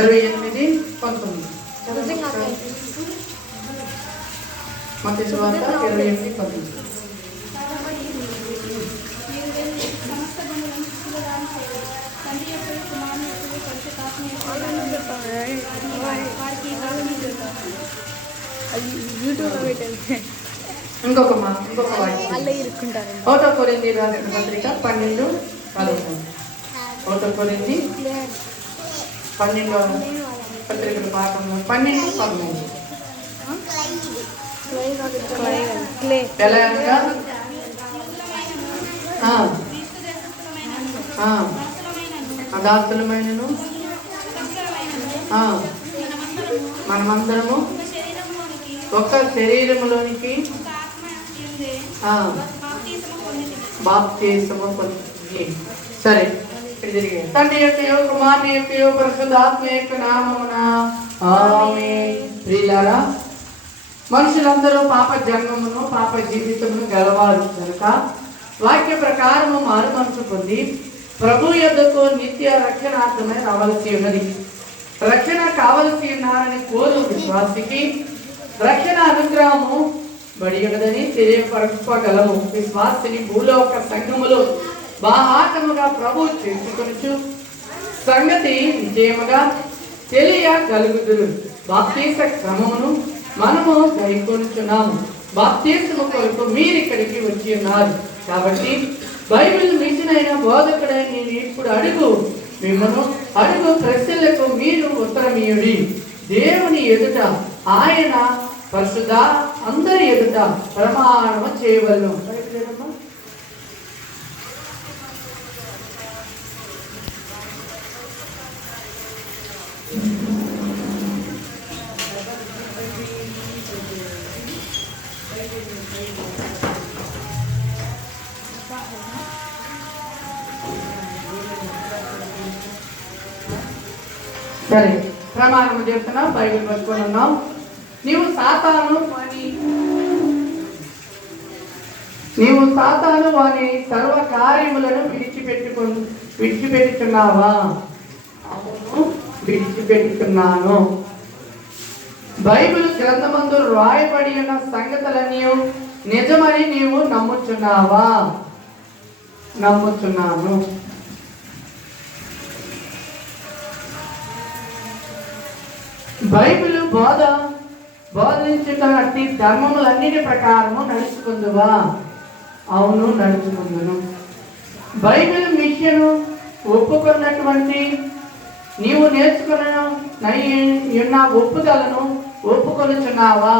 28:19 మత్తయి సువార్త 28:19. ఇంకొక ఒకటో కొరింథీ రాసిన పత్రిక 12:11. ఒకటో కొరింథీ 12 పత్రికల పాఠంలో 12:13. ఎలా అనగా అదార్థులమైనను మనమందరము ఒక శరీరములోనికి బాప్తిసము పొంది. సరే, తండ్రి యొక్కయో కుమారుని యొక్కయో పరిశుద్ధాత్మ యొక్క నామమున ఆమేన్. ప్రియులారా, మనుషులందరూ పాప జన్మమును పాప జీవితమును గలవారు కనుక వాక్య ప్రకారము మారు మనసు పొంది ప్రభు యొద్దకు నిత్య రక్షణార్థమై రావలసి ఉన్నది. రక్షణ కావలసి ఉన్నారని కోరు విశ్వాసికి రక్షణ అనుగ్రహము బడియగదని తెలియపరచగలము. విశ్వాసిని భూలోక సంఘములో బాహాటముగా ప్రభు చేసుకొనుచు సంగతి విజయముగా తెలియగలుగుదురు. బాప్తీస క్రమమును మనము గైకొనుచున్నాము. బాప్తీసము కొరకు మీరు ఇక్కడికి వచ్చి ఉన్నారు కాబట్టి బైబిల్ మిషనైన బోధకుడై నేను ఇప్పుడు మిమ్మను అడుగు ప్రశ్నలకు మీరు ఉత్తరమీయుడి. దేవుని ఎదుట ఆయన పరిశుద్ధ అందరి ఎదుట ప్రమాణము చేయవలను. సరే, ప్రమాణము చేస్తున్నాం, బైబిల్ పట్టుకొని ఉన్నాం. నీవు సాతాను వాని సర్వ కార్యములను విడిచిపెట్టుచున్నావా? అవును, విడిచిపెట్టుచున్నాను. బైబిల్ గ్రంథమందు రాయబడి ఉన్న సంగతులన్నీ నిజమని నీవు నమ్ముచున్నావా? నమ్ముచున్నాను. బైబిల్ బోధించుట అట్టి ధర్మములన్నిటి ప్రకారము నడుచుకుందువా? అవును, నడుచుకుందును. బైబిల్ మిషన్ ఒప్పుకున్నటువంటి నీవు నేర్చుకున్న ఒప్పుదలను ఒప్పుకొనుచున్నావా?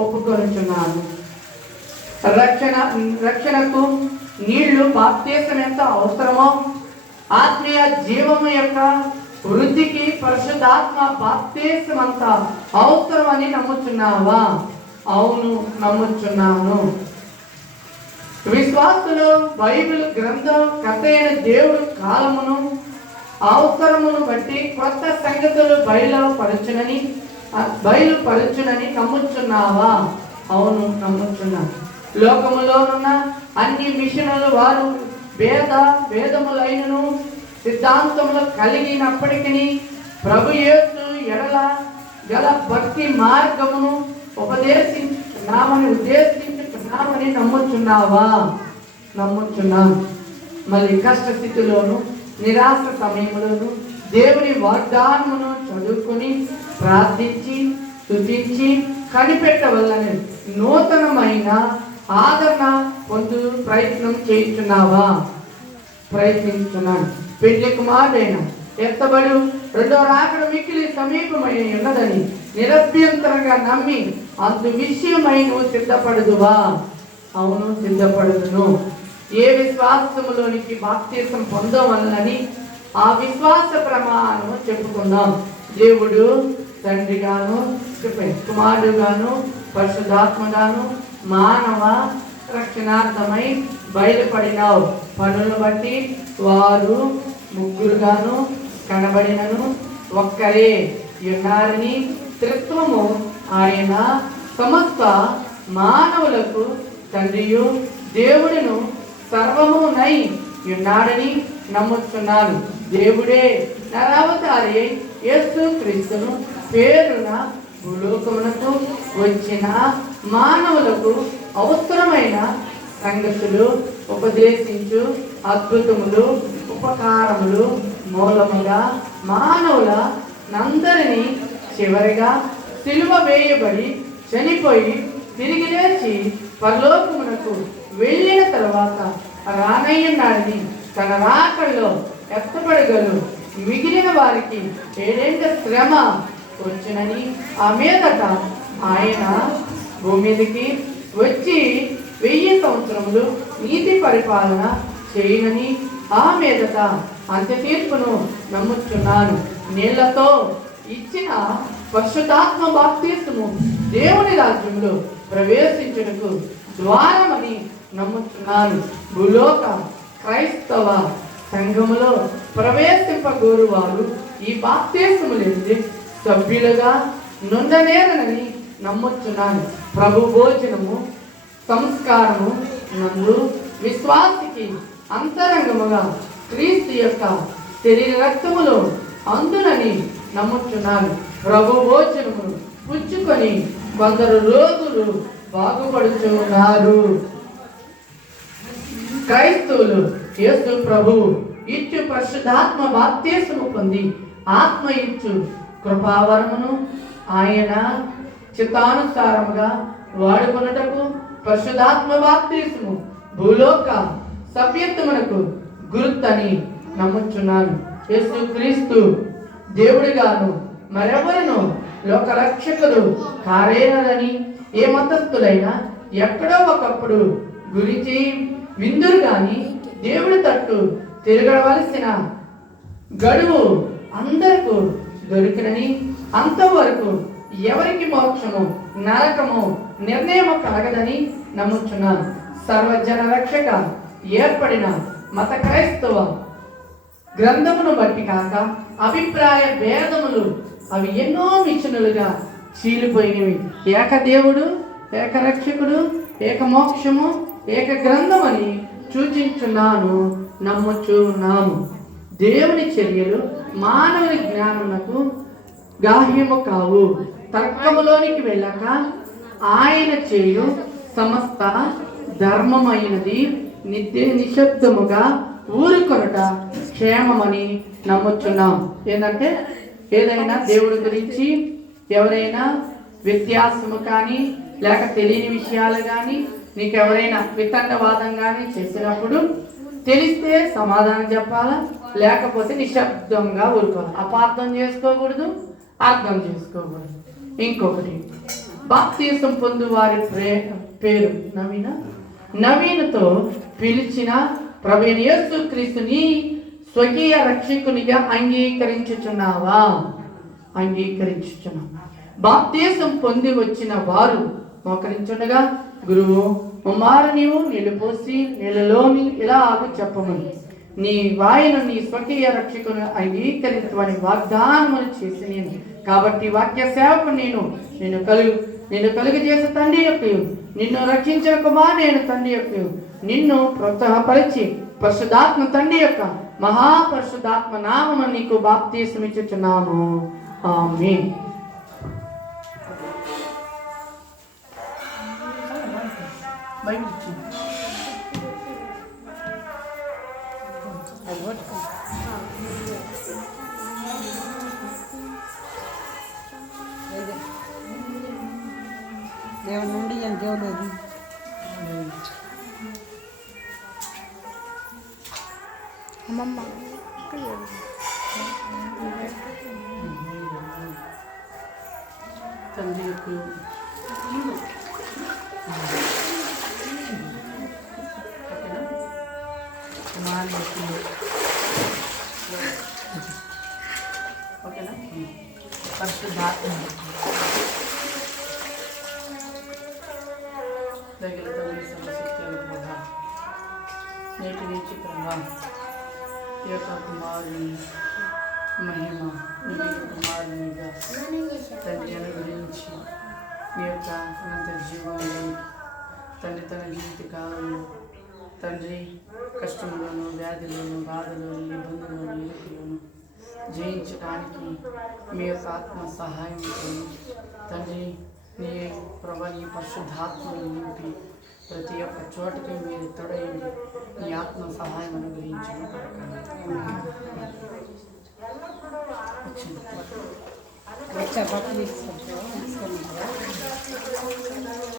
ఒప్పుకొనుచున్నాను. రక్షణకు నీళ్లు బాప్తీసం ఎంత అవసరమో ఆత్మీయ జీవము యొక్క వృద్ధికి పరిశుద్ధాత్మ బాప్తీసం అంత అవసరమని నమ్ముచున్నావా? అవును, నమ్ముచున్నాను. విశ్వాసులు బైబిల్ గ్రంథం కథైన దేవుడు కాలమును అవసరమును బట్టి కొత్త సంగతులు బయలుపరచునని నమ్ముచున్నావా? అవును, నమ్ముచున్నాను. లోకములోనున్న అన్ని మిషనులు వారు వేదములైనను సిద్ధాంతములు కలిగినప్పటికీ ప్రభు యేసు ఎడల గల భక్తి మార్గమును ఉద్దేశించున్నామని నమ్ముచున్నావా? నమ్ముచున్నాను. మళ్ళీ కష్టస్థితిలోను నిరాశ సమయంలోను దేవుని వాగ్దానమును చదువుకొని ప్రార్థించి స్తుతించి కనిపెట్టవల్లని నూతనమైన ఆదరణ పొందు ప్రయత్నం చేయుచున్నావా? ప్రయత్నించున్నాను. పెళ్లి కుమారుడైన ఎత్తబడు రెండో రాకడ మిక్కిలి సమీపమై ఉన్నదని నిరభ్యంతరంగా నమ్మి అందు విషయమై నువ్వు సిద్ధపడదువా? అవును, సిద్ధపడుదును. ఏ విశ్వాసములోనికి బాప్తీసం పొందవలనని ఆ విశ్వాస ప్రమాణము చెప్పుకుందాం. దేవుడు తండ్రిగాను కుమారుడుగాను పరిశుద్ధాత్మగాను మానవ రక్షణార్థమై బయలుపడినావు. పనులను బట్టి వారు ముగ్గురుగాను కనబడినను ఒక్కరే ఉన్నారని త్రిత్వము ఆయన సమస్త మానవులకు తండ్రియు దేవుడును సర్వమునై ఉన్నాడని నమ్ముతున్నాను. దేవుడే నరావతారి యేసు క్రీస్తును పేరున భూలోకమునకు వచ్చిన మానవులకు అవసరమైన సంగతులు ఉపదేశించు అద్భుతములు ఉపకారములు మూలముగా మానవుల నందరినీ చివరిగా సిలువ వేయబడి చనిపోయి తిరిగి లేచి పరలోకమునకు వెళ్ళిన తర్వాత రానయ్యన్నాడని తన రాకల్లో ఎత్తపడగలు మిగిలిన వారికి ఏడేంట శ్రమ వచ్చినని ఆ మీదట ఆయన భూమి మీదకి వచ్చి 1000 సంవత్సరములు నీతి పరిపాలన చేయనని ఆ మీదట అంత్య తీర్పును నమ్ముచున్నాను. నీళ్లతో ఇచ్చిన పరిశుద్ధాత్మ బాప్తిస్మము దేవుని రాజ్యంలో ప్రవేశించుటకు ద్వారమని నమ్ముచున్నాను. భూలోక క్రైస్తవ సంఘములో ప్రవేశింపగోరు వారు ఈ బాప్తిస్మములందు సభ్యులుగా నుండనేరనని నమ్ముచున్నాను. ప్రభు భోజనము సంస్కారము నందు విశ్వాసికి అంతరంగముగా క్రీస్తు యొక్క శరీర రక్తములో అందునని నమ్ముచున్నాను. ప్రభు భోజనమును పుచ్చుకొని కొందరు రోగులు బాగుపడుచున్నారు. క్రైస్తవులు యేసు ప్రభు ఇచ్చు పరిశుద్ధాత్మ బాప్తిస్మము పొంది ఆత్మ ఇచ్చు కృపావరమును ఆయన చిత్తానుసారముగా వాడుకొనుటకు పరిశుద్ధాత్మ బాప్తిస్మము భూలోక సభ్యత్వమునకు గుర్తని నమ్ముచున్నాను. యేసు క్రీస్తు దేవుడిగాను మరెవరును లోక రక్షకుడు కారేనని ఏ మతస్థులైనా ఎక్కడో ఒకప్పుడు గురించి విందురు గాని దేవుడి తట్టు తిరగవలసిన గడువు అందరకు దొరికినని అంతవరకు ఎవరికి మోక్షము నరకము నిర్ణయము కలగదని నమ్ముచున్నాను. సర్వజన రక్షక ఏర్పడిన మత క్రైస్తవ గ్రంథమును బట్టి కాక అభిప్రాయ భేదములు అవి ఎన్నో మిషనులుగా చీలిపోయినవి. ఏక దేవుడు, ఏక రక్షకుడు, ఏక మోక్షము, ఏక గ్రంథం అని సూచించున్నాను, నమ్ముచున్నాము. దేవుని చర్యలు మానవుని జ్ఞానమునకు గాహ్యము కావు. తర్కములోనికి వెళ్ళక ఆయన చేయు సమస్త ధర్మమైనది నిశ్శబ్దముగా ఊరుకొనుట క్షేమమని నమ్ముచున్నాం. ఏంటంటే ఏదైనా దేవుడి గురించి ఎవరైనా వ్యత్యాసము కానీ లేక తెలియని విషయాలు కానీ నీకు ఎవరైనా వితండవాదం కానీ చేసినప్పుడు తెలిస్తే సమాధానం చెప్పాలా, లేకపోతే నిశ్శబ్దంగా ఊరుకోవాలి. అపార్థం చేసుకోకూడదు, అర్థం చేసుకోకూడదు. ఇంకొకటి, బాప్తిసం పొందు వారి పేరు నవీనతో పిలిచిన ప్రభువైన యేసుక్రీస్తుని స్వకీయ రక్షకునిగా అంగీకరించుచున్నావా? అంగీకరించుచున్నావా? బాప్తిసం పొంది వచ్చిన వారు మోకరించుండగా గురువు ఉమారు నీవు నీళ్ళు పోసి నీళ్ళలోని ఇలాగ చెప్పమని నీ వాయను నీ స్వకీయ రక్షకును అంగీకరించమని వాగ్దానములు చేసి నేను కాబట్టి వాక్య సేవకు నిన్ను కలుగు చేసే తండ్రి యొక్క నిన్ను రక్షించిన కుమార్ నేను తండ్రి యొక్క నిన్ను ప్రోత్సాహపరిచి పరిశుద్ధాత్మ తండ్రి యొక్క మహాపరిశుద్ధాత్మ నామము నీకు బాప్తిసం ఇచ్చుచున్నాము. ఆమేన్. దేవుని నుండి దేవుడు అమ్మమ్మ తండ్రికి ఓకేనా? పరిశుద్ధాత్మ దగ్గర తండ్రి సర్వశక్తుల ప్రభా నేటి నుంచి ప్రభా ఈ యొక్క కుమారుని మహిమ నీ కుమారునిగా తండ్రి అనుగ్రహించి నీ యొక్క అనంత జీవంలో తండ్రి తన జీవిత కాలంలో తండ్రి కష్టంలోను, వ్యాధిలోను, బాధలోను, ఇబ్బందులను, ఇరుకులను జయించడానికి మీ యొక్క ఆత్మ సహాయం చేయండి తండ్రి. నీ ప్రభా నీ పరిశుద్ధాత్మను నింపి ప్రతి ఒక్క చోటకి మీరు తొడయండి. నీ ఆత్మ సహాయం అనుగ్రహించండి. వచ్చా పక్కన తీసుకుంటావా? తీసుకుంటావా?